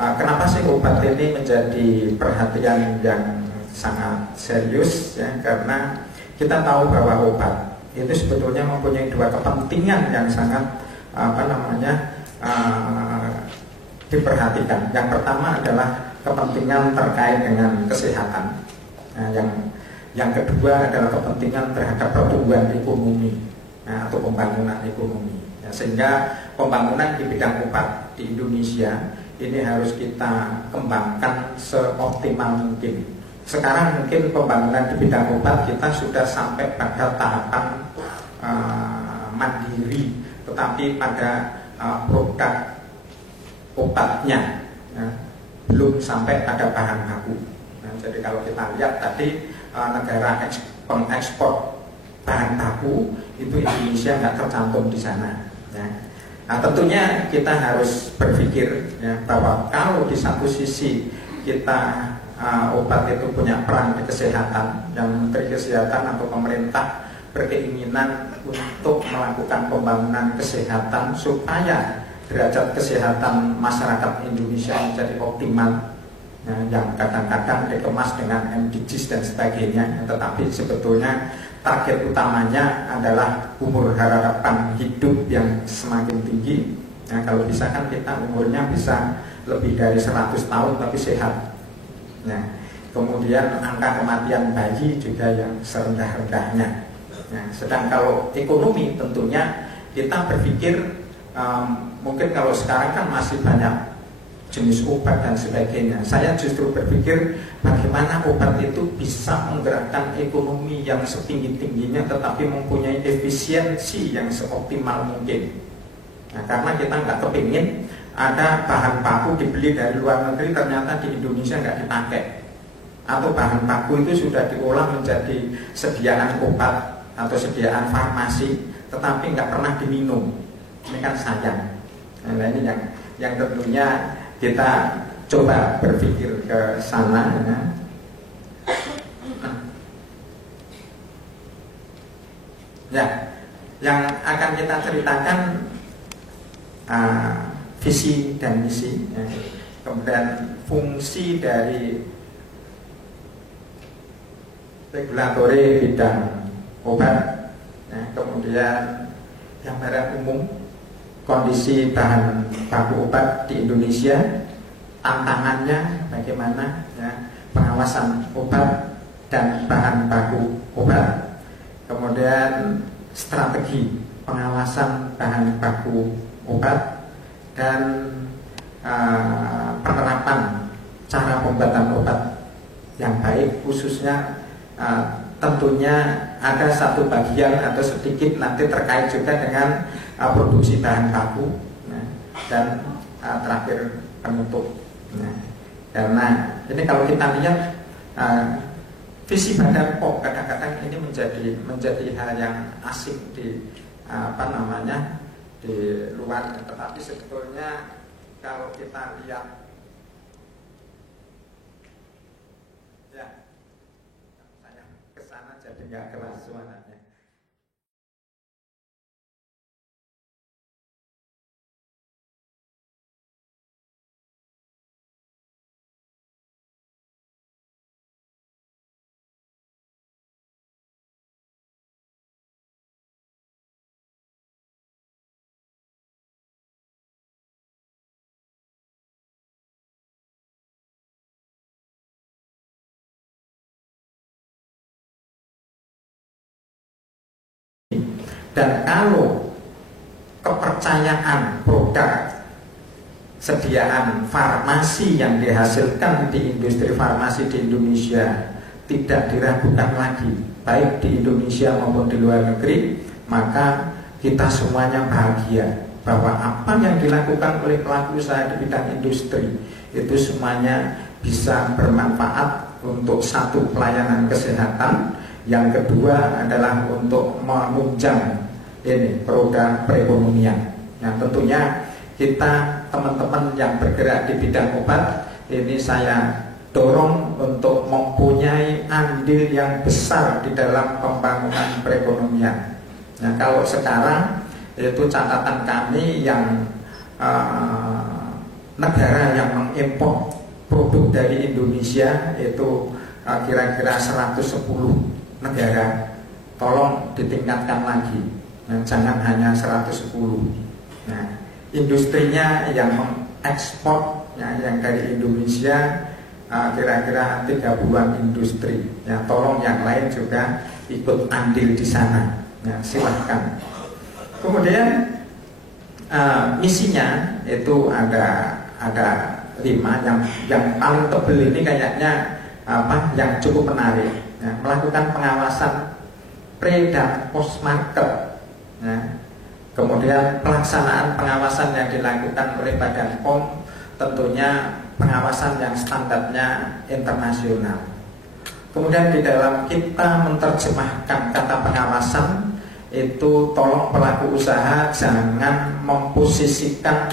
kenapa sih obat ini menjadi perhatian yang sangat serius ya? Karena kita tahu bahwa obat itu sebetulnya mempunyai dua kepentingan yang sangat diperhatikan. Yang pertama adalah kepentingan terkait dengan kesehatan. Yang kedua adalah kepentingan terhadap pertumbuhan ekonomi atau pembangunan ekonomi. Sehingga pembangunan di bidang obat di Indonesia ini harus kita kembangkan seoptimal mungkin. Sekarang mungkin pembangunan di bidang obat kita sudah sampai pada tahapan mandiri, tetapi pada produk obatnya belum sampai pada bahan baku. Jadi kalau kita lihat tadi negara pengekspor bahan baku itu Indonesia nggak tercantum di sana. Nah, tentunya kita harus berpikir bahwa kalau di satu sisi kita obat itu punya peran di kesehatan, yang Menteri Kesehatan atau pemerintah berkeinginan untuk melakukan pembangunan kesehatan supaya derajat kesehatan masyarakat Indonesia menjadi optimal, yang kadang-kadang dikemas dengan MDGs dan sebagainya, tetapi sebetulnya target utamanya adalah umur harapan hidup yang semakin tinggi. Kalau bisa kan kita umurnya bisa lebih dari 100 tahun tapi sehat. Kemudian angka kematian bayi juga yang serendah-rendahnya. Sedang kalau ekonomi tentunya kita berpikir mungkin kalau sekarang kan masih banyak jenis obat dan sebagainya. Saya justru berpikir bagaimana obat itu bisa menggerakkan ekonomi yang setinggi-tingginya tetapi mempunyai efisiensi yang seoptimal mungkin. Karena kita nggak kepingin ada bahan baku dibeli dari luar negeri ternyata di Indonesia nggak dipakai, atau bahan baku itu sudah diolah menjadi sediaan obat atau sediaan farmasi tetapi nggak pernah diminum. Ini kan sayang. Nah, ini yang tentunya kita coba berpikir ke sana. Yang akan kita ceritakan visi dan misi, kemudian fungsi dari regulatori bidang obat, kemudian gambaran umum kondisi bahan baku obat di Indonesia, tantangannya bagaimana, pengawasan obat dan bahan baku obat, kemudian strategi pengawasan bahan baku obat dan penerapan cara pembuatan obat yang baik, khususnya tentunya ada satu bagian atau sedikit nanti terkait juga dengan produksi bahan baku, dan terakhir penutup. Karena ini kalau kita lihat visi Badan POM kadang-kadang ini menjadi hal yang asing di di luar, tetapi sebetulnya kalau kita lihat saya kesana jadi nggak keras suaranya. Dan kalau kepercayaan produk sediaan farmasi yang dihasilkan di industri farmasi di Indonesia tidak diragukan lagi, baik di Indonesia maupun di luar negeri, maka kita semuanya bahagia bahwa apa yang dilakukan oleh pelaku usaha di bidang industri itu semuanya bisa bermanfaat untuk satu, pelayanan kesehatan, yang kedua adalah untuk menunjang roda perekonomian. Yang tentunya kita teman-teman yang bergerak di bidang obat ini saya dorong untuk mempunyai andil yang besar di dalam pembangunan perekonomian. Nah, kalau sekarang itu catatan kami yang negara yang mengimpor produk dari Indonesia itu kira-kira 110 negara. Tolong ditingkatkan lagi, jangan hanya 110. Nah, industrinya yang mengekspor yang dari Indonesia kira-kira 30-an industri. Ya, tolong yang lain juga ikut andil di sana. Ya, silahkan. Kemudian misinya itu ada 5. Yang paling tebel ini kayaknya yang cukup menarik. Ya, melakukan pengawasan pre dan post market. Ya. Kemudian pelaksanaan pengawasan yang dilakukan oleh Badan POM tentunya pengawasan yang standarnya internasional. Kemudian di dalam kita menerjemahkan kata pengawasan itu, tolong pelaku usaha jangan memposisikan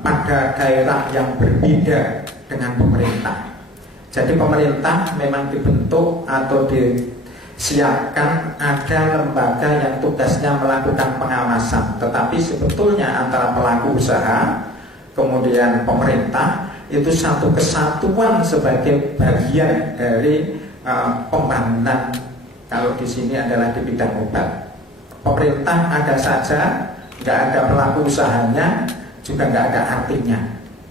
pada daerah yang berbeda dengan pemerintah. Jadi pemerintah memang dibentuk atau disiapkan ada lembaga yang tugasnya melakukan pengawasan, tetapi sebetulnya antara pelaku usaha kemudian pemerintah itu satu kesatuan sebagai bagian dari pembangunan. Kalau di sini adalah di bidang obat, pemerintah ada saja, nggak ada pelaku usahanya juga nggak ada artinya.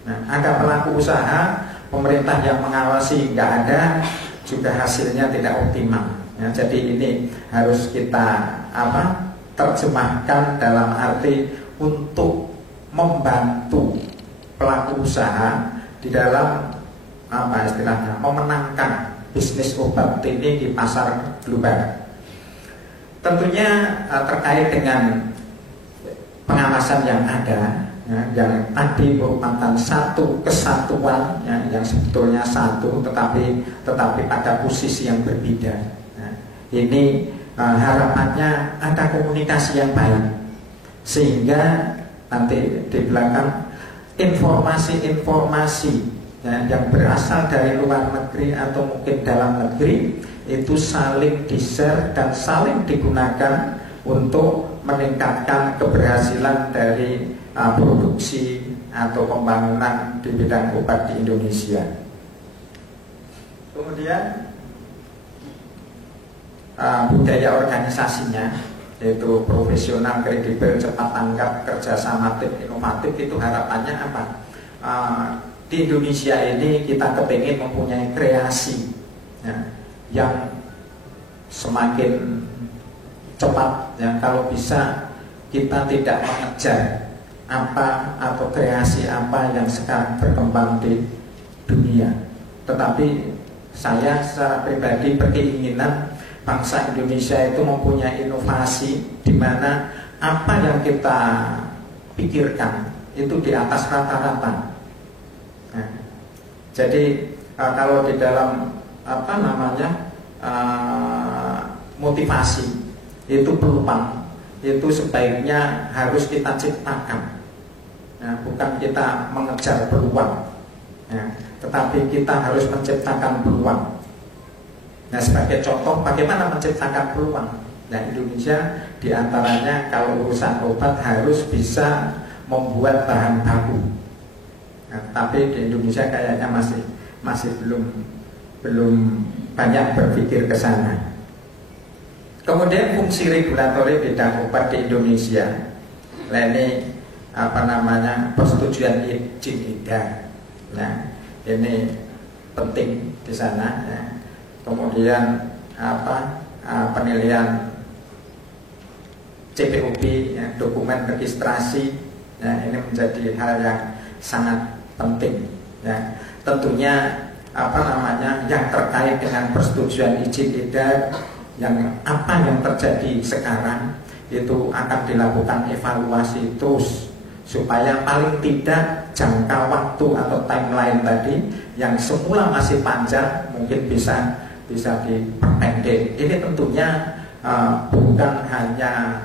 Nah, ada pelaku usaha, pemerintah yang mengawasi nggak ada, juga hasilnya tidak optimal. Ya, jadi ini harus kita terjemahkan dalam arti untuk membantu pelaku usaha di dalam istilahnya memenangkan bisnis obat ini di pasar global. Tentunya terkait dengan pengawasan yang ada, ya, yang tadi merupakan satu kesatuan, ya, yang sebetulnya satu tetapi pada posisi yang berbeda. Nah, ini harapannya ada komunikasi yang baik sehingga nanti di belakang informasi-informasi yang berasal dari luar negeri atau mungkin dalam negeri itu saling di-share dan saling digunakan untuk meningkatkan keberhasilan dari produksi atau pembangunan di bidang obat di Indonesia. Kemudian budaya organisasinya, yaitu profesional, kredibel, cepat tanggap, kerjasama tim, inovatif, itu harapannya apa? Di Indonesia ini kita kepingin mempunyai kreasi, ya, yang semakin cepat, ya. Kalau bisa kita tidak mengejar apa atau kreasi apa yang sekarang berkembang di dunia, tetapi saya secara pribadi berkeinginan bangsa Indonesia itu mempunyai inovasi di mana apa yang kita pikirkan itu di atas rata-rata. Nah, jadi kalau di dalam motivasi itu peluang itu sebaiknya harus kita ciptakan, nah, bukan kita mengejar peluang, ya, tetapi kita harus menciptakan peluang. Nah, sebagai contoh bagaimana menciptakan peluang? Nah, Indonesia diantaranya kalau urusan obat harus bisa membuat bahan baku. Nah, tapi di Indonesia kayaknya masih belum banyak berpikir ke sana. Kemudian fungsi regulatori bidang obat di Indonesia, nah ini persetujuan izin edar. Nah, ini penting di sana, ya. Kemudian penilaian CPOB, ya, dokumen registrasi, ya, ini menjadi hal yang sangat penting, ya. Tentunya yang terkait dengan persetujuan izin edar, yang terjadi sekarang itu akan dilakukan evaluasi terus supaya paling tidak jangka waktu atau timeline tadi yang semula masih panjang mungkin bisa diperpendek. Ini tentunya bukan hanya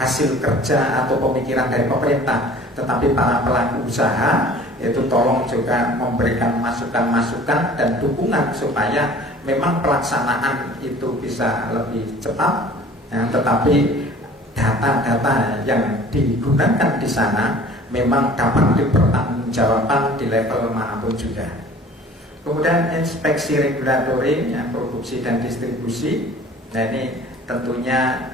hasil kerja atau pemikiran dari pemerintah, tetapi para pelaku usaha itu tolong juga memberikan masukan-masukan dan dukungan supaya memang pelaksanaan itu bisa lebih cepat, ya, tetapi data-data yang digunakan di sana memang dapat dipertanggungjawabkan di level manapun juga. Kemudian inspeksi regulatori yang produksi dan distribusi. Nah ini tentunya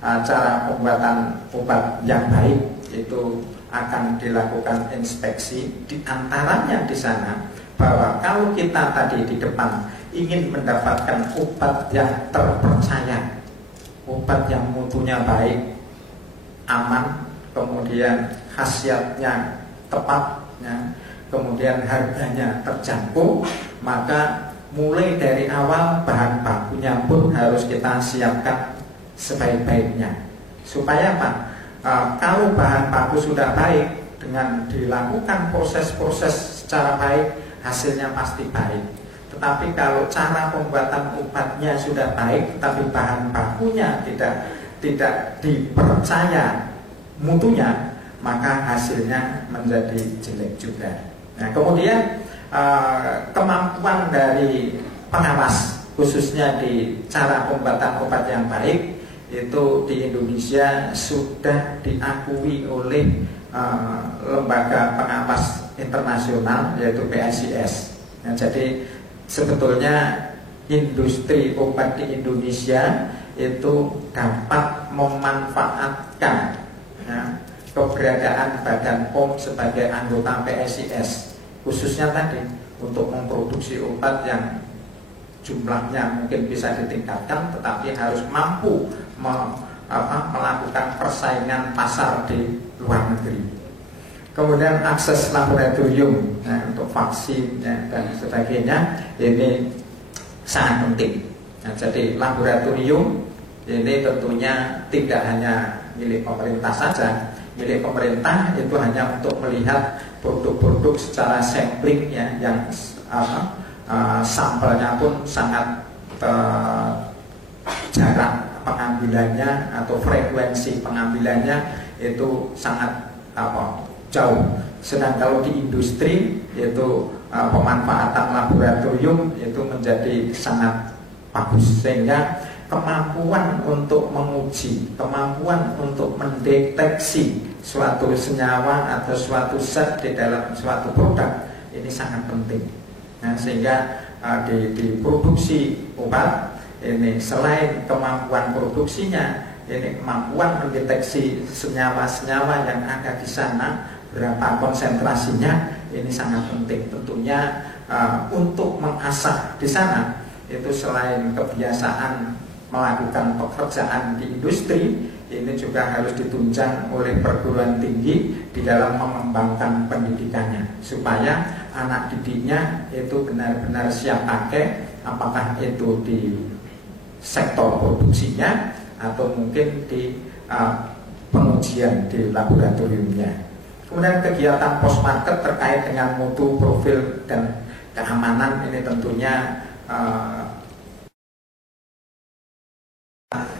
cara pembuatan obat yang baik itu akan dilakukan inspeksi. Di antaranya di sana bahwa kalau kita tadi di depan ingin mendapatkan obat yang terpercaya, obat yang mutunya baik, aman, kemudian khasiatnya tepat, ya, kemudian harganya terjangkau, maka mulai dari awal bahan bakunya pun harus kita siapkan sebaik-baiknya. Supaya apa? Kalau bahan baku sudah baik, dengan dilakukan proses-proses secara baik, hasilnya pasti baik. Tetapi kalau cara pembuatan obatnya sudah baik, tetapi bahan bakunya tidak dipercaya mutunya, maka hasilnya menjadi jelek juga. Nah, kemudian kemampuan dari pengawas khususnya di cara pembuatan obat yang baik itu di Indonesia sudah diakui oleh lembaga pengawas internasional yaitu PSIS. Nah, jadi sebetulnya industri obat di Indonesia itu dapat memanfaatkan, ya, keberadaan Badan POM sebagai anggota PSIS, khususnya tadi untuk memproduksi obat yang jumlahnya mungkin bisa ditingkatkan, tetapi harus mampu melakukan persaingan pasar di luar negeri. Kemudian akses laboratorium, ya, untuk vaksin, ya, dan sebagainya ini sangat penting. Nah, jadi laboratorium ini tentunya tidak hanya milik pemerintah saja. Milik pemerintah itu hanya untuk melihat produk-produk secara sampling, ya, yang sampelnya pun sangat jarang pengambilannya atau frekuensi pengambilannya itu sangat jauh. Sedang kalau di industri itu pemanfaatan laboratorium itu menjadi sangat bagus, sehingga kemampuan untuk menguji, kemampuan untuk mendeteksi suatu senyawa atau suatu zat di dalam suatu produk ini sangat penting. Nah, sehingga di produksi obat ini selain kemampuan produksinya, ini kemampuan mendeteksi senyawa-senyawa yang ada di sana, berapa konsentrasinya, ini sangat penting. Tentunya untuk mengasah di sana itu selain kebiasaan melakukan pekerjaan di industri, ini juga harus ditunjang oleh perguruan tinggi di dalam mengembangkan pendidikannya, supaya anak didiknya itu benar-benar siap pakai, apakah itu di sektor produksinya atau mungkin di pengujian di laboratoriumnya. Kemudian kegiatan post market terkait dengan mutu, profil, dan keamanan ini tentunya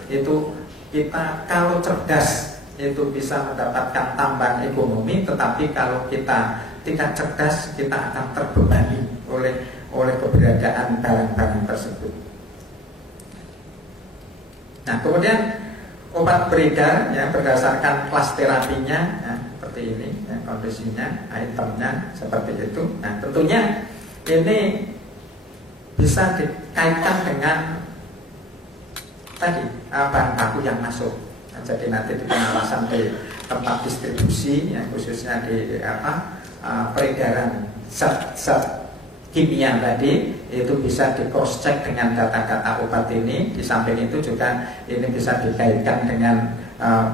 itu kita kalau cerdas itu bisa mendapatkan tambahan ekonomi, tetapi kalau kita tidak cerdas kita akan terbebani oleh keberadaan barang-barang tersebut. Nah, kemudian obat beredar, ya, berdasarkan kelas terapinya, ya, seperti ini, ya, kondisinya, itemnya seperti itu. Nah, tentunya ini bisa dikaitkan dengan tadi bahan baku yang masuk. Nah, jadi nanti di pengawasan di tempat distribusi, ya, khususnya di peredaran zat-zat kimia tadi, itu bisa di cross check dengan data-data obat ini. Di samping itu juga ini bisa dikaitkan dengan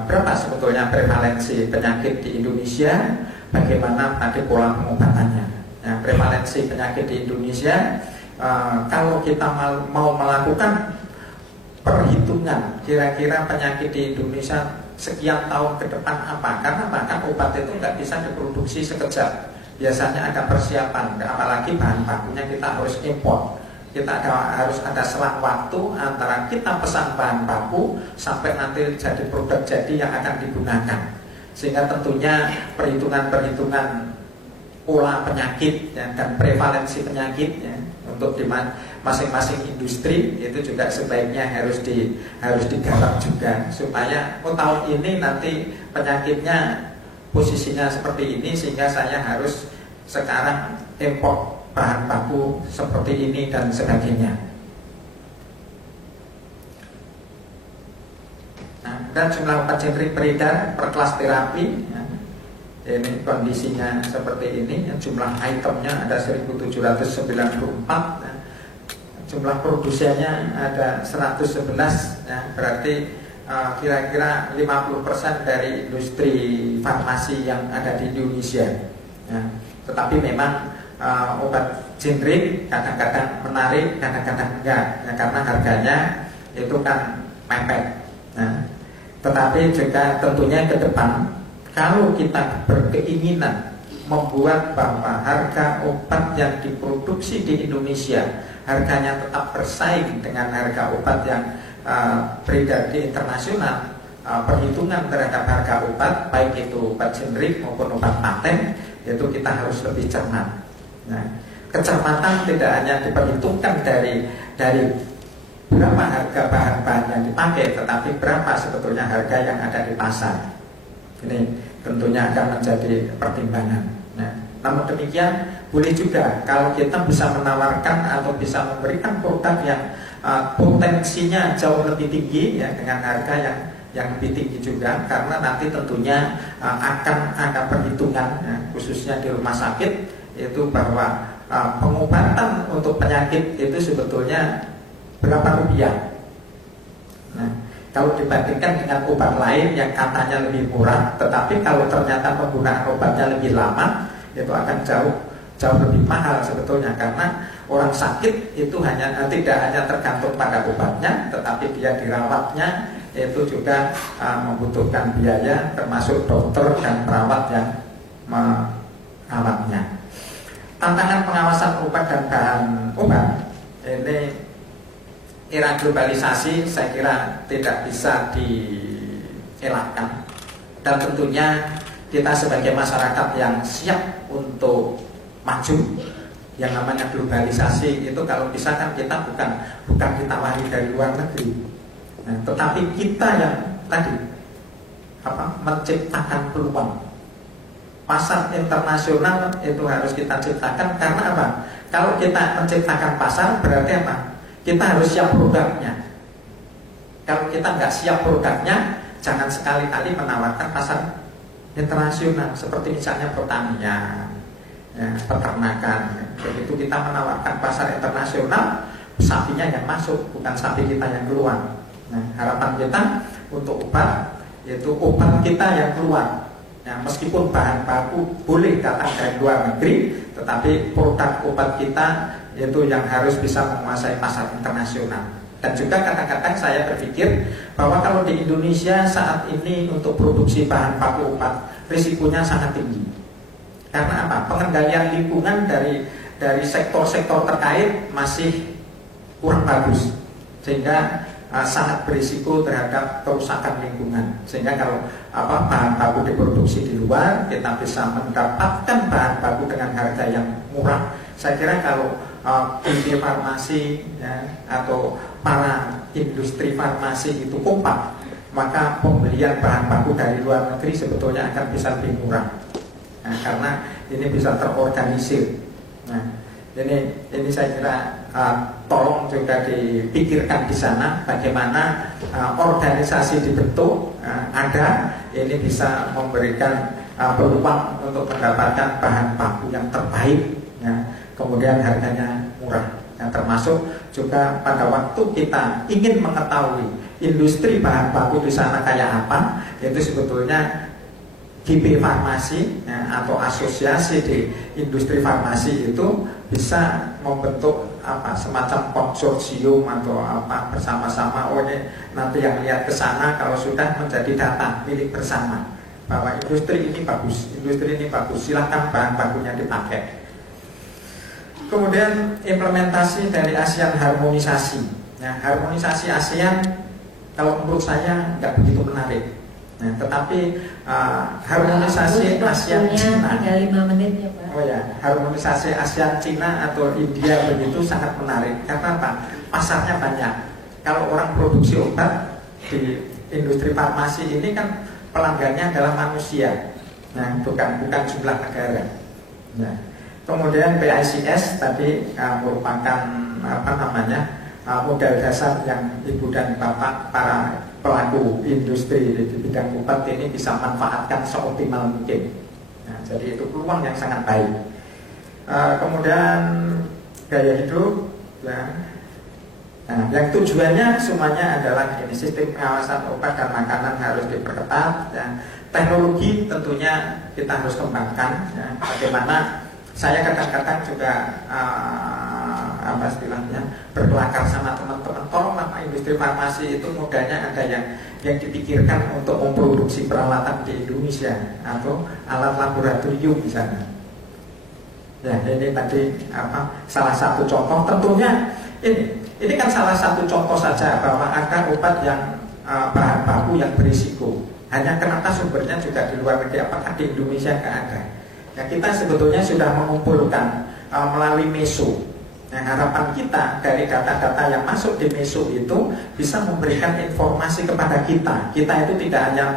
berapa sebetulnya prevalensi penyakit di Indonesia, bagaimana tadi pola pengobatannya. Nah, prevalensi penyakit di Indonesia, kalau kita mau melakukan perhitungan kira-kira penyakit di Indonesia sekian tahun ke depan apa, karena bahkan obat itu nggak bisa diproduksi sekejap. Biasanya ada persiapan, apalagi bahan bakunya kita harus import. Kita harus ada selang waktu antara kita pesan bahan baku sampai nanti jadi produk jadi yang akan digunakan. Sehingga tentunya perhitungan-perhitungan pola penyakit, ya, dan prevalensi penyakit, ya, untuk di masing-masing industri itu juga sebaiknya harus digarap juga, supaya tahun ini nanti penyakitnya posisinya seperti ini sehingga saya harus sekarang import bahan baku seperti ini dan sebagainya. Nah, dan jumlah obat generik beredar per kelas terapi ya. Ini kondisinya seperti ini, jumlah itemnya ada 1794 ya. Jumlah produsennya ada 111 ya. Berarti kira-kira 50% dari industri farmasi yang ada di Indonesia ya. Tetapi memang obat generik kadang-kadang menarik, kadang-kadang enggak ya, karena harganya itu kan mepet. Nah, tetapi juga tentunya ke depan kalau kita berkeinginan membuat bahwa harga obat yang diproduksi di Indonesia harganya tetap bersaing dengan harga obat yang beredar di internasional, perhitungan terhadap harga obat baik itu obat generik maupun obat paten itu kita harus lebih cermat. Nah, kecermatan tidak hanya diperhitungkan dari berapa harga bahan-bahan yang dipakai, tetapi berapa sebetulnya harga yang ada di pasar. Ini tentunya akan menjadi pertimbangan. Nah, namun demikian boleh juga kalau kita bisa menawarkan atau bisa memberikan produk yang potensinya jauh lebih tinggi ya, dengan harga yang lebih tinggi juga, karena nanti tentunya akan ada perhitungan ya, khususnya di rumah sakit itu bahwa pengobatan untuk penyakit itu sebetulnya berapa rupiah. Nah, kalau dibandingkan dengan obat lain yang katanya lebih murah, tetapi kalau ternyata penggunaan obatnya lebih lama, itu akan jauh lebih mahal sebetulnya, karena orang sakit itu tidak hanya tergantung pada obatnya, tetapi dia dirawatnya itu juga membutuhkan biaya, termasuk dokter dan perawat yang merawatnya. Tantangan pengawasan obat dan bahan obat ini era globalisasi saya kira tidak bisa dielakkan, dan tentunya kita sebagai masyarakat yang siap untuk maju, yang namanya globalisasi itu kalau bisa kan kita bukan ditawari dari luar negeri, nah, tetapi kita yang tadi menciptakan peluang pasar internasional itu harus kita ciptakan. Karena apa? Kalau kita menciptakan pasar berarti apa? Kita harus siap produknya. Kalau kita nggak siap produknya, jangan sekali-kali menawarkan pasar internasional seperti misalnya pertanian, ya, peternakan. Begitu kita menawarkan pasar internasional, sapinya yang masuk, bukan sapi kita yang keluar. Nah, harapan kita untuk obat yaitu obat kita yang keluar. Ya, meskipun bahan baku boleh datang dari luar negeri, tetapi produk obat kita itu yang harus bisa menguasai pasar internasional. Dan juga kadang-kadang saya berpikir bahwa kalau di Indonesia saat ini untuk produksi bahan baku obat risikonya sangat tinggi. Karena apa? Pengendalian lingkungan dari sektor-sektor terkait masih kurang bagus, sehingga sangat berisiko terhadap kerusakan lingkungan. Sehingga kalau bahan baku diproduksi di luar, kita bisa mendapatkan bahan baku dengan harga yang murah. Saya kira kalau industri farmasi ya, atau para industri farmasi itu kompak, maka pembelian bahan baku dari luar negeri sebetulnya akan bisa lebih murah. Nah, karena ini bisa terorganisir. Nah, ini saya kira tolong juga dipikirkan di sana bagaimana organisasi dibentuk ada, ini bisa memberikan peluang untuk mendapatkan bahan baku yang terbaik ya, kemudian harganya murah ya, termasuk juga pada waktu kita ingin mengetahui industri bahan baku di sana kayak apa, itu sebetulnya GP Farmasi ya, atau asosiasi di industri farmasi itu bisa membentuk semacam konsorsium atau bersama-sama. Oh, ini nanti yang lihat ke sana kalau sudah menjadi data milik bersama bahwa industri ini bagus, silahkan bahan bakunya dipakai. Kemudian implementasi dari ASEAN harmonisasi. Nah, harmonisasi ASEAN kalau menurut saya nggak begitu menarik. Nah, tetapi harmonisasi ASEAN Cina, tinggal 5 menit ya Pak. Oh ya, harmonisasi ASEAN Cina atau India begitu sangat menarik. Karena apa? Pasarnya banyak. Kalau orang produksi obat di industri farmasi ini kan pelanggannya adalah manusia. Nah, bukan jumlah negara. Nah, kemudian PICS tadi merupakan modal dasar yang ibu dan bapak para pelaku industri di bidang obat ini bisa manfaatkan seoptimal mungkin. Nah, jadi itu peluang yang sangat baik. Kemudian gaya hidup, ya. Nah, yang tujuannya semuanya adalah ini, sistem pengawasan obat dan makanan harus diperketat. Ya. Teknologi tentunya kita harus kembangkan. Ya. Bagaimana saya kadang-kadang juga berkelakar sama teman-teman, tolong industri farmasi itu modalnya ada yang dipikirkan untuk memproduksi peralatan di Indonesia atau alat laboratorium di sana. Ya, ini tadi salah satu contoh. Tentunya ini kan salah satu contoh saja bahwa ada obat yang bahan baku yang berisiko. Hanya kenapa sumbernya juga di luar negeri, apakah di Indonesia nggak ada? Ya, kita sebetulnya sudah mengumpulkan melalui MESO. Nah, harapan kita dari data-data yang masuk di MESO itu bisa memberikan informasi kepada kita. Kita itu tidak hanya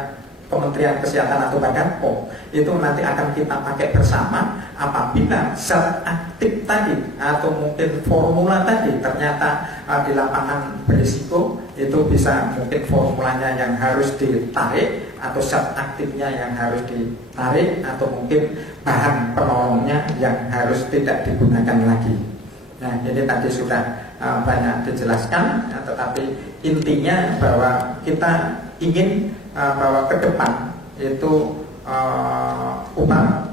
Kementerian Kesehatan atau Badan POM, itu nanti akan kita pakai bersama. Apabila zat aktif tadi atau mungkin formula tadi ternyata di lapangan berisiko, itu bisa mungkin formulanya yang harus ditarik atau zat aktifnya yang harus ditarik atau mungkin bahan penolongnya yang harus tidak digunakan lagi. Nah, ini tadi sudah banyak dijelaskan, tetapi intinya bahwa kita ingin bahwa ke depan itu obat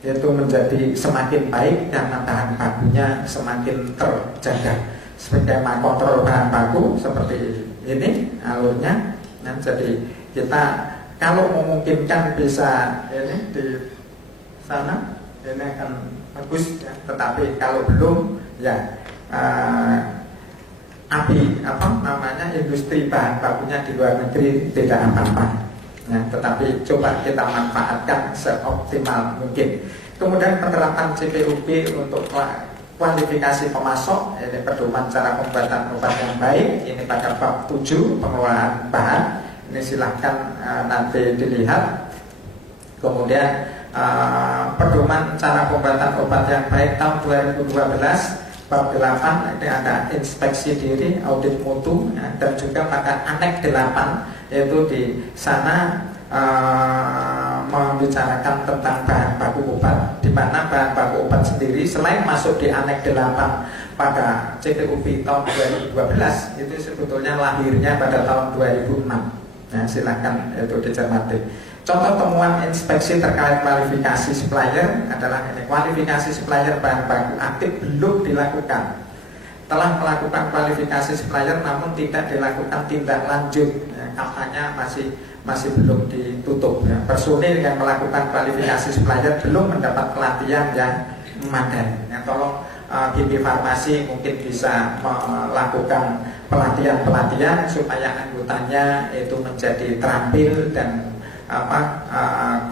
itu menjadi semakin baik karena bahan bakunya semakin terjaga. Skema kontrol bahan baku seperti ini alurnya. Nah, jadi kita kalau memungkinkan bisa ini di sana, ini akan bagus ya. Tetapi kalau belum ya industri bahan bakunya di luar negeri tidak apa-apa. Nah, tetapi coba kita manfaatkan seoptimal mungkin. Kemudian penerapan CPUB untuk kualifikasi pemasok, ini pedoman cara pembuatan obat yang baik. Ini pada bab 7 pengelolaan bahan. Ini silahkan nanti dilihat. Kemudian pedoman cara pembuatan obat yang baik tahun 2012 bab 8 ini ada inspeksi diri, audit mutu, ya, dan juga pada aneks 8 yaitu di sana membicarakan tentang bahan baku obat, di mana bahan baku obat sendiri selain masuk di aneks 8 pada CPUB tahun 2012 itu sebetulnya lahirnya pada tahun 2006. Nah, silakan itu dicermati. Contoh temuan inspeksi terkait kualifikasi supplier adalah ini, kualifikasi supplier bahan baku aktif belum dilakukan. Telah melakukan kualifikasi supplier namun tidak dilakukan tindak lanjut, ya, kampanye masih belum ditutup. Ya. Personil yang melakukan kualifikasi supplier belum mendapat pelatihan yang memadai. Ya, tolong BP Farmasi mungkin bisa melakukan pelatihan supaya anggotanya itu menjadi terampil dan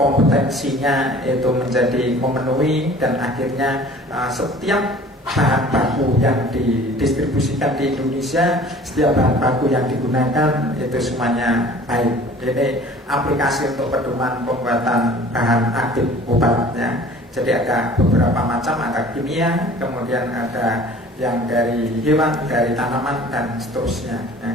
kompetensinya itu menjadi memenuhi, dan akhirnya setiap bahan baku yang didistribusikan di Indonesia, setiap bahan baku yang digunakan itu semuanya baik. Ini aplikasi untuk pedoman pembuatan bahan aktif obat, ya. Jadi ada beberapa macam, ada kimia, kemudian ada yang dari hewan, dari tanaman, dan seterusnya, ya.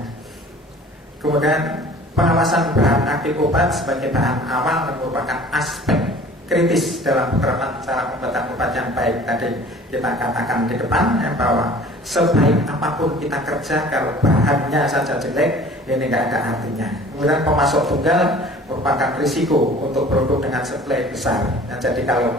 Kemudian pengawasan bahan aktif obat sebagai bahan awal merupakan aspek kritis dalam penerapan cara pembuatan obat yang baik. Tadi kita katakan di depan ya, bahwa sebaik apapun kita kerja kalau bahannya saja jelek, ini nggak ada artinya. Kemudian pemasok tunggal merupakan risiko untuk produk dengan supply besar. Nah, jadi kalau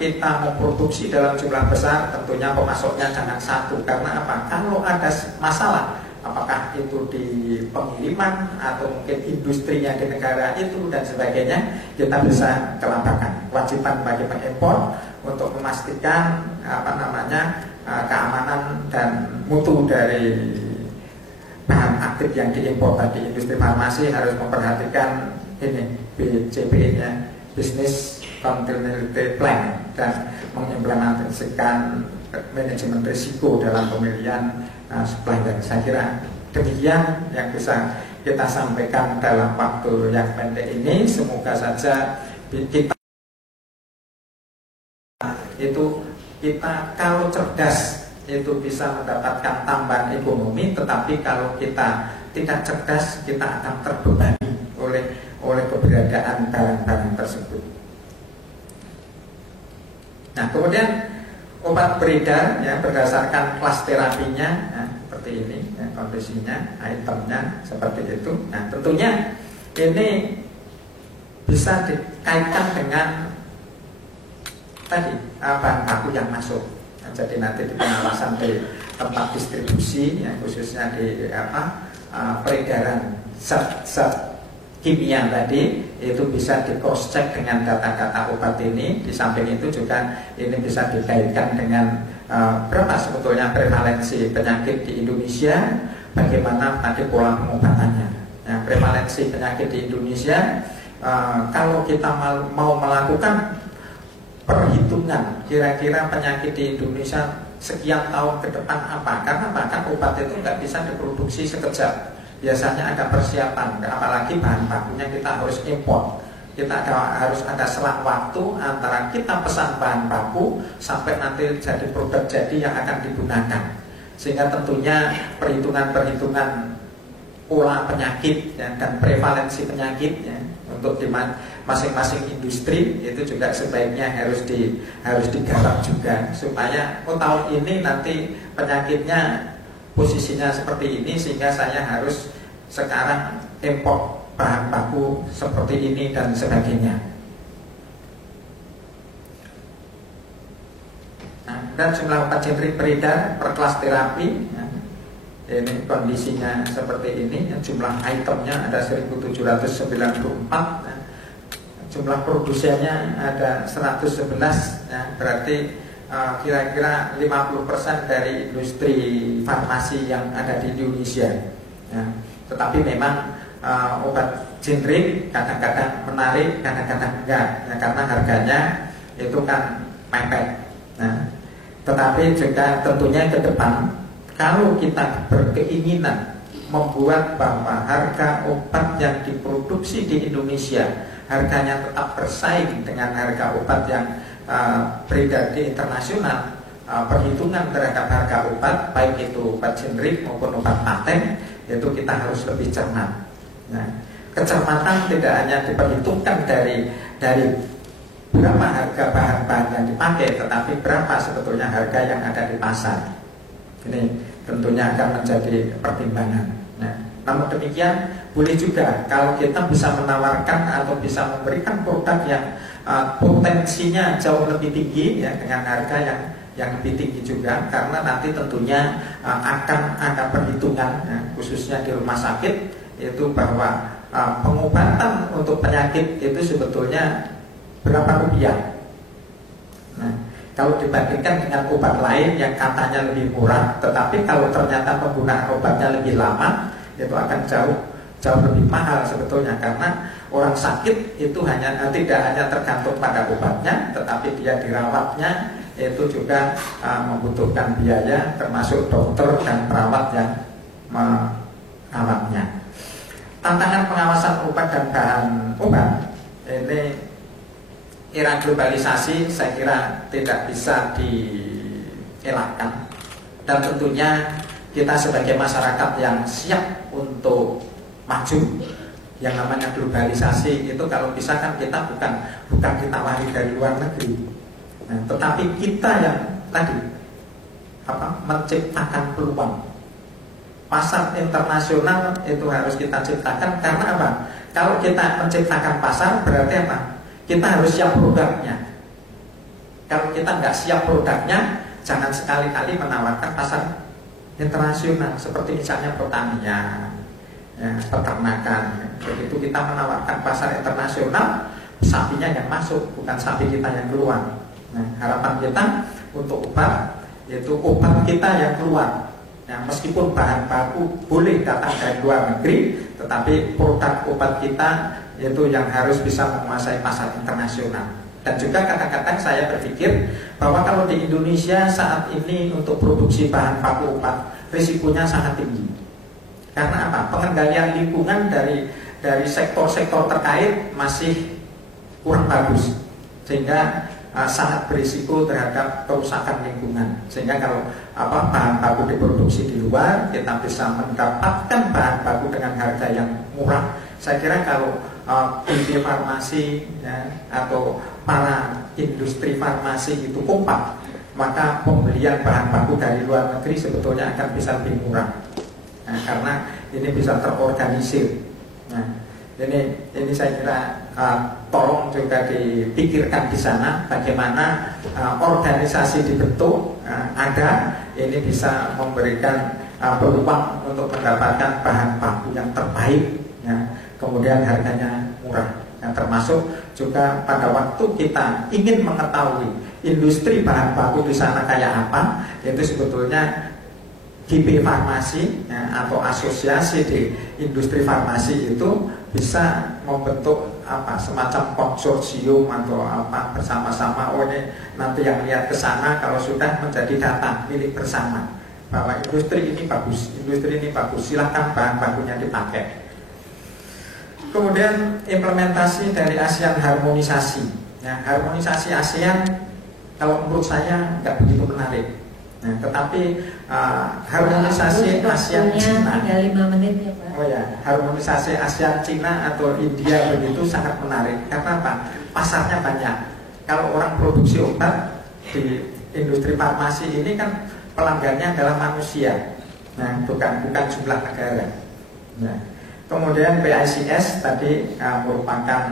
kita memproduksi dalam jumlah besar, tentunya pemasoknya jangan satu. Karena apa? Kalau ada masalah, apakah itu di pengiriman atau mungkin industrinya di negara itu dan sebagainya, kita bisa kelabakan. Kewajiban bagi pengimpor untuk memastikan keamanan dan mutu dari bahan aktif yang diimpor tadi. Industri farmasi harus memperhatikan ini BCP-nya, Business Continuity Plan, dan mengimplementasikan manajemen risiko dalam pemilihan supplier. Saya kira demikian yang bisa kita sampaikan dalam waktu yang pendek ini. Semoga saja kita itu kita kalau cerdas itu bisa mendapatkan tambahan ekonomi, tetapi kalau kita tidak cerdas kita akan terbebani oleh keberadaan barang-barang tersebut. Nah, kemudian obat beredar ya berdasarkan kelas terapinya ya, seperti ini ya, kondisinya, itemnya seperti itu. Nah, tentunya ini bisa dikaitkan dengan tadi bahan baku yang masuk. Nah, jadi nanti di pengawasan di tempat distribusi ya, khususnya di peredaran zat-zat kimia tadi itu bisa di cross check dengan data-data obat ini. Di samping itu juga ini bisa dikaitkan dengan berapa sebetulnya prevalensi penyakit di Indonesia, bagaimana tadi pola pengobatannya. Ya, prevalensi penyakit di Indonesia kalau kita mau melakukan perhitungan kira-kira penyakit di Indonesia sekian tahun ke depan apa, karena bahkan obat itu nggak bisa diproduksi sekejap. Biasanya ada persiapan, apalagi bahan bakunya kita harus import. Kita harus ada selang waktu antara kita pesan bahan baku sampai nanti jadi produk jadi yang akan digunakan. Sehingga tentunya perhitungan-perhitungan pola penyakit ya, dan prevalensi penyakit ya, untuk di masing-masing industri itu juga sebaiknya harus digarap juga, supaya tahun ini nanti penyakitnya posisinya seperti ini sehingga saya harus sekarang import bahan baku seperti ini dan sebagainya. Nah, dan jumlah obat generik beredar per kelas terapi ya, ini kondisinya seperti ini. Jumlah itemnya ada 1794 ya. Jumlah produsennya ada 111 ya, berarti kira-kira 50% dari industri farmasi yang ada di Indonesia ya. Tetapi memang obat generik kadang-kadang menarik, kadang-kadang enggak ya, karena harganya itu kan mepet. Nah, tetapi juga tentunya ke depan kalau kita berkeinginan membuat bahwa harga obat yang diproduksi di Indonesia harganya tetap bersaing dengan harga obat yang beredar di internasional, perhitungan terhadap harga obat baik itu obat generik maupun obat paten itu kita harus lebih cermat. Nah, kecermatan tidak hanya diperhitungkan dari berapa harga bahan-bahan yang dipakai, tetapi berapa sebetulnya harga yang ada di pasar. Ini tentunya akan menjadi pertimbangan. Nah, namun demikian boleh juga kalau kita bisa menawarkan atau bisa memberikan produk yang potensinya jauh lebih tinggi ya, dengan harga yang lebih tinggi juga, karena nanti tentunya akan ada perhitungan ya, khususnya di rumah sakit itu bahwa pengobatan untuk penyakit itu sebetulnya berapa rupiah. Nah, kalau dibandingkan dengan obat lain yang katanya lebih murah, tetapi kalau ternyata penggunaan obatnya lebih lama, itu akan jauh lebih mahal sebetulnya, karena orang sakit itu tidak hanya tergantung pada obatnya, tetapi dia dirawatnya itu juga membutuhkan biaya, termasuk dokter dan perawat yang merawatnya. Tantangan pengawasan obat dan bahan obat ini era globalisasi saya kira tidak bisa dielakkan, dan tentunya kita sebagai masyarakat yang siap untuk maju. Yang namanya globalisasi itu kalau bisa kan kita bukan ditawari dari luar negeri, nah, tetapi kita yang tadi menciptakan peluang. Pasar internasional itu harus kita ciptakan, karena apa? Kalau kita menciptakan pasar berarti apa? Kita harus siap produknya. Kalau kita nggak siap produknya, jangan sekali-kali menawarkan pasar internasional seperti misalnya pertanian, ya, peternakan. Begitu kita menawarkan pasar internasional, sapinya yang masuk, bukan sapi kita yang keluar. Nah, harapan kita untuk obat, yaitu obat kita yang keluar. Nah, meskipun bahan baku boleh datang dari luar negeri, tetapi produk obat kita itu yang harus bisa menguasai pasar internasional. Dan juga kadang-kadang saya berpikir bahwa kalau di Indonesia saat ini untuk produksi bahan baku obat risikonya sangat tinggi. Karena apa? Pengendalian lingkungan dari sektor-sektor terkait masih kurang bagus, sehingga sangat berisiko terhadap kerusakan lingkungan. Sehingga kalau bahan baku diproduksi di luar, kita bisa mendapatkan bahan baku dengan harga yang murah. Saya kira kalau industri farmasi ya, atau para industri farmasi itu kompak, maka pembelian bahan baku dari luar negeri sebetulnya akan bisa lebih murah. Nah, karena ini bisa terorganisir. Nah, ini saya kira tolong juga dipikirkan di sana bagaimana organisasi dibentuk ada, ini bisa memberikan peluang untuk mendapatkan bahan baku yang terbaik ya, kemudian harganya murah. Yang termasuk juga pada waktu kita ingin mengetahui industri bahan baku di sana kayak apa, itu sebetulnya GP Farmasi ya, atau asosiasi di industri farmasi itu bisa membentuk semacam konsorsium atau bersama-sama. Oh, ini nanti yang lihat ke sana kalau sudah menjadi data milik bersama bahwa industri ini bagus, silahkan bahan bakunya dipakai. Kemudian implementasi dari ASEAN harmonisasi. Nah, harmonisasi ASEAN kalau menurut saya nggak begitu menarik. Nah, tetapi harmonisasi ASEAN Cina, 5 menit ya Pak. Oh ya, harmonisasi ASEAN Cina atau India begitu sangat menarik. Karena apa? Pasarnya banyak. Kalau orang produksi obat di industri farmasi ini kan pelanggannya adalah manusia. Nah, bukan jumlah negara. Nah, kemudian PICS tadi merupakan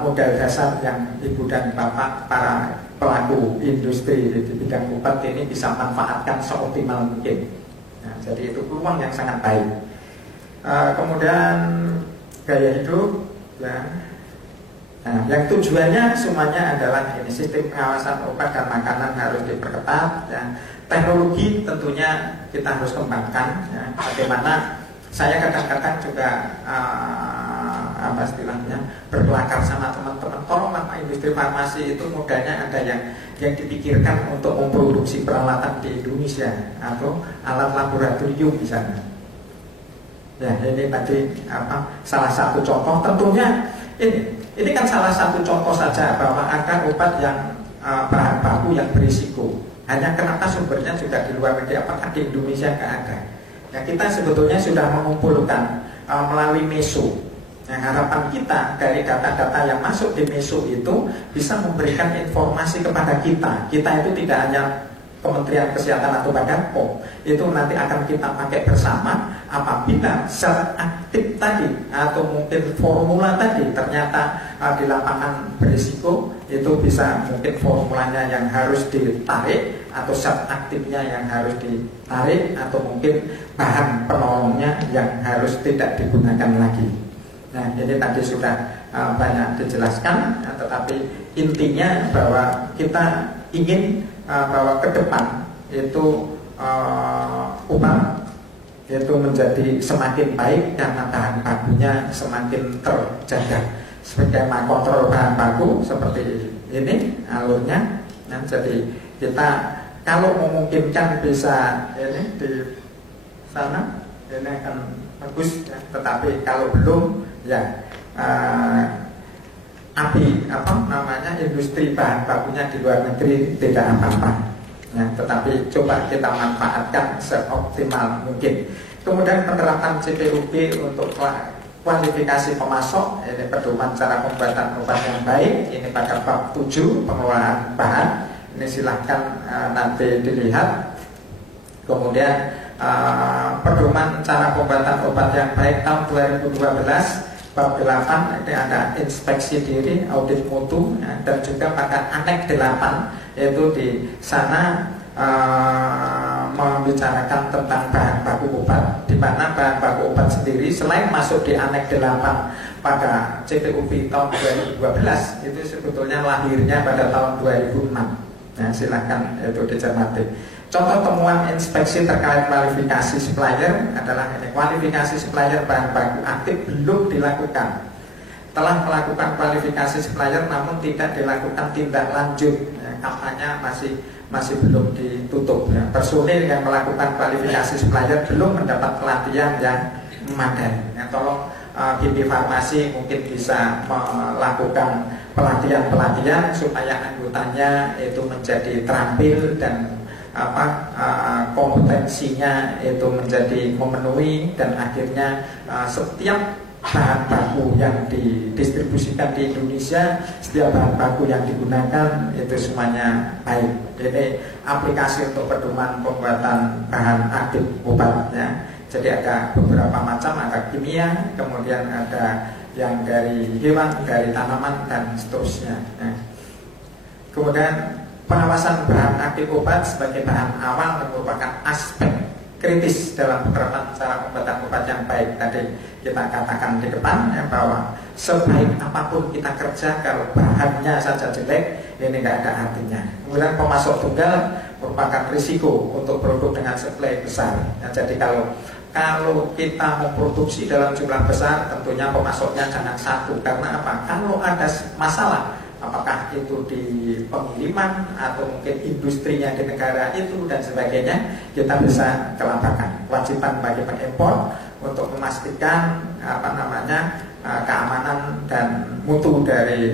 modal dasar yang Ibu dan Bapak para pelaku industri di bidang obat ini bisa manfaatkan seoptimal mungkin. Nah, jadi itu peluang yang sangat baik. Kemudian gaya hidup, ya. Nah, yang tujuannya semuanya adalah ini, sistem pengawasan obat dan makanan harus diperketat. Ya. Teknologi tentunya kita harus kembangkan. Ya. Bagaimana saya kadang-kadang juga istilahnya berkelakar sama teman-teman, tolonglah industri farmasi itu modalnya ada yang dipikirkan untuk memproduksi peralatan di Indonesia atau alat laboratorium di sana. Ya, ini tadi salah satu contoh. Tentunya ini kan salah satu contoh saja bahwa ada obat yang bahan baku yang berisiko. Hanya kenapa sumbernya juga di luar negeri, apakah di Indonesia nggak ada? Ya, kita sebetulnya sudah mengumpulkan melalui MESO. Nah, harapan kita dari data-data yang masuk di MESO itu bisa memberikan informasi kepada kita. Kita itu tidak hanya Kementerian Kesehatan atau Badan POM, itu nanti akan kita pakai bersama. Apabila zat aktif tadi atau mungkin formula tadi ternyata di lapangan berisiko, itu bisa mungkin formulanya yang harus ditarik atau zat aktifnya yang harus ditarik atau mungkin bahan penolongnya yang harus tidak digunakan lagi. Nah, ini tadi sudah banyak dijelaskan, tetapi intinya bahwa kita ingin bahwa ke depan itu obat itu menjadi semakin baik karena bahan bakunya semakin terjaga. Skema kontrol bahan baku seperti ini alurnya. Nah, jadi kita kalau memungkinkan bisa ini di sana, ini akan bagus ya. Tetapi kalau belum ya industri bahan bakunya di luar negeri tidak apa-apa ya, tetapi coba kita manfaatkan seoptimal mungkin. Kemudian penerapan CPUB untuk kualifikasi pemasok, ini pedoman cara pembuatan obat yang baik, ini pada bab 7 pengelolaan bahan, ini silahkan nanti dilihat. Kemudian pedoman cara pembuatan obat yang baik tahun 2012 bab 8 ini ada inspeksi diri, audit mutu ya, dan juga pada aneks 8 yaitu di sana membicarakan tentang bahan baku obat, di mana bahan baku obat sendiri selain masuk di aneks 8 pada CPUB tahun 2012 itu sebetulnya lahirnya pada tahun 2006. Nah, silahkan itu dicermati. Contoh temuan inspeksi terkait kualifikasi supplier adalah ini, kualifikasi supplier bahan baku aktif belum dilakukan. Telah melakukan kualifikasi supplier namun tidak dilakukan tindak lanjut ya, kampanye masih belum ditutup ya. Personil yang melakukan kualifikasi supplier belum mendapat pelatihan yang memadai ya, tolong BP Farmasi mungkin bisa melakukan pelatihan-pelatihan supaya anggotanya itu menjadi terampil dan kompetensinya itu menjadi memenuhi, dan akhirnya setiap bahan baku yang didistribusikan di Indonesia, setiap bahan baku yang digunakan itu semuanya baik. Ini aplikasi untuk pedoman pembuatan bahan aktif obatnya. Jadi ada beberapa macam, ada kimia, kemudian ada yang dari hewan, dari tanaman, dan seterusnya. Kemudian pengawasan bahan aktif obat sebagai bahan awal merupakan aspek kritis dalam penerapan cara pembuatan obat yang baik. Tadi kita katakan di depan ya, bahwa sebaik apapun kita kerja, kalau bahannya saja jelek, ini nggak ada artinya. Kemudian pemasok tunggal merupakan risiko untuk produk dengan supply besar. Ya, jadi kalau kita memproduksi dalam jumlah besar, tentunya pemasoknya jangan satu. Karena apa? Kalau ada masalah, apakah itu di pengiriman atau mungkin industrinya di negara itu dan sebagainya, kita bisa kelabakan. Kewajiban bagi pengimpor untuk memastikan keamanan dan mutu dari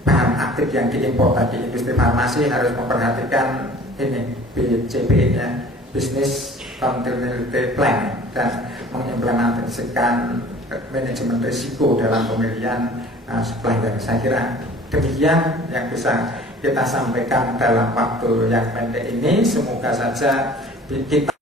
bahan aktif yang diimpor tadi. Industri farmasi harus memperhatikan ini BCP ya, Business Continuity Plan, dan mengimplementasikan manajemen risiko dalam pemilihan supplier. Saya kira demikian yang bisa kita sampaikan dalam waktu yang pendek ini. Semoga saja kita